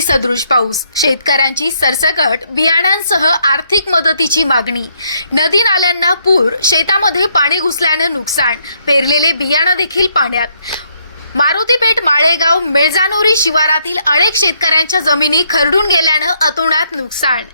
ढगफुटी सदृश पाऊस, शेतकऱ्यांची सरसकट, बियाणांसह आर्थिक मदतीची मागणी, नदी नाल्यांना पूर, शेतामध्ये पाणी घुसल्यानं नुकसान, पेरलेले बियाणं देखील पाण्यात। मारुतीपेठ, माळेगाव, मिळजानोरी शिवारातील अनेक शेतकऱ्यांच्या जमिनी खरडून गेल्यानं अतोनात नुकसान।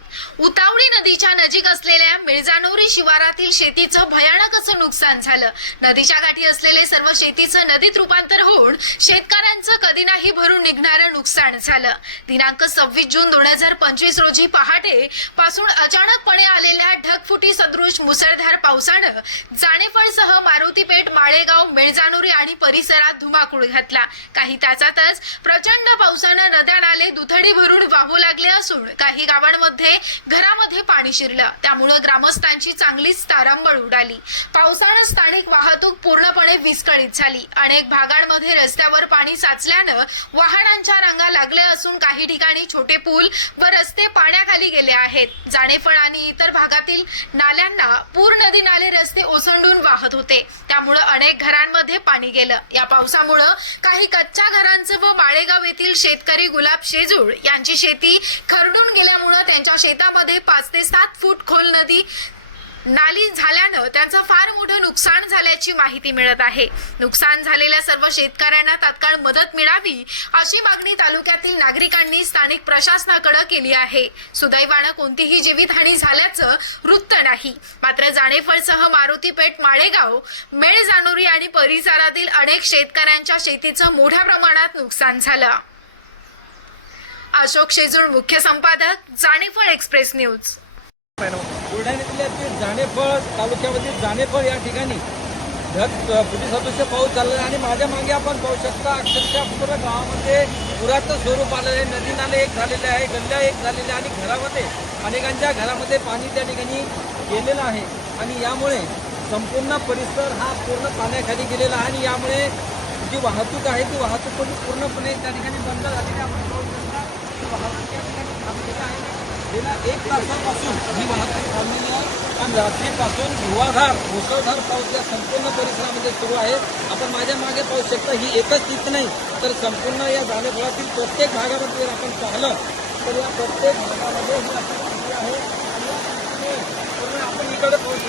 उतावळी नदीच्या नजीक असलेल्या मिळजानोरी शिवारातील शेतीचं भयानक असं नुकसान झालं। नदीच्या गाठी असलेले सर्व शेतीचं नदीत रूपांतर होऊन शेतकऱ्यांचं कधी नाही भरून निघणारं नुकसान झालं। दिनांक 26 जून 2025 रोजी पहाटे पासून अचानकपणे आलेल्या ढगफुटी सदृश मुसळधार पावसानं जाणेफळसह मारुतीपेठ, माळेगाव, मिळजानोरी आणि परिसरात धुमाकूळ घातला। काही तासातच प्रचंड पावसानं नद्या नाले दुथडी भरून वाहू लागले असून काही गावांमध्ये घरामध्ये पाणी शिरलं। त्यामुळे ग्रामस्थांची चांगलीच तारांबळ उडाली। पावसानं स्थानिक वाहतूक पूर्णपणे विस्कळीत झाली। अनेक भागांमध्ये रस्त्यावर पाणी साचल्यानं वाहनांच्या रांगा लागल्या असून काही ठिकाणी छोटे पूल व रस्ते पाण्याखाली गेले आहेत। जाणेफळ आणि इतर भागातील नाल्यांना पूर, नदी नाले रस्ते ओसंडून वाहत होते। त्यामुळे अनेक घरांमध्ये पाणी गेलं। या पावसामुळे काही कच्च्या घरांचं व माळेगाव येथील शेतकरी गुलाब शेजूळ यांची शेती खरडून गेल्यामुळे त्यांच्या शेतामध्ये 5 ते 7 फूट खोल नदी नाली झाल्यानं त्यांचं फार मोठं नुकसान झाल्याची माहिती मिळत आहे। नुकसान झालेल्या सर्व शेतकऱ्यांना तात्काळ मदत मिळावी अशी मागणी तालुक्यातील नागरिकांनी स्थानिक प्रशासनाकडे केली आहे। सुदैवानं कोणतीही जीवितहानी झाल्याचं वृत्त नाही। मात्र जाणेफळसह मारुतीपेठ, माळेगाव, मिळजानोरी आणि परिसरातील अनेक शेतकऱ्यांच्या शेतीचं मोठ्या प्रमाणात नुकसान झालं। अशोक शेजूळ, मुख्य संपादक, जाणेफळ एक्सप्रेस न्यूज। बुलढाण्यातील जाणेफळ तालुक्यामधील जाणेफळ या ठिकाणी ढगफुटी सदृश पाऊस चालला आणि माझ्या मागे आपण पाहू शकता अक्षरशः पूर्ण गावामध्ये पुराचं स्वरूप आलं आहे। नदी नाले एक झालेले आहे, गल्ल्या एक झालेल्या आणि घरामध्ये अनेकांच्या घरामध्ये पाणी त्या ठिकाणी गेलेलं आहे आणि यामुळे संपूर्ण परिसर हा पूर्ण पाण्याखाली गेलेला आहे आणि यामुळे जी वाहतूक आहे ती वाहतूक पूर्णपणे त्या ठिकाणी बंद झालेली आपण पाहू शकता। वाहतूक या ठिकाणी थांबलेली आहे। गेल्या 1 तासापासून ही वाहतूक थांबलेली आहे आणि रात्रीपासून मुसळधार पाऊस या संपूर्ण परिसरामध्ये सुरू आहे। आपण माझ्या मागे पाहू शकता ही एकच स्थिती नाही तर संपूर्ण या जाणेफळातील प्रत्येक भागामध्ये जर आपण पाहिलं तर या प्रत्येक भागामध्ये ही अशी स्थिती आहे आणि आपण इकडे पाहू शकतो।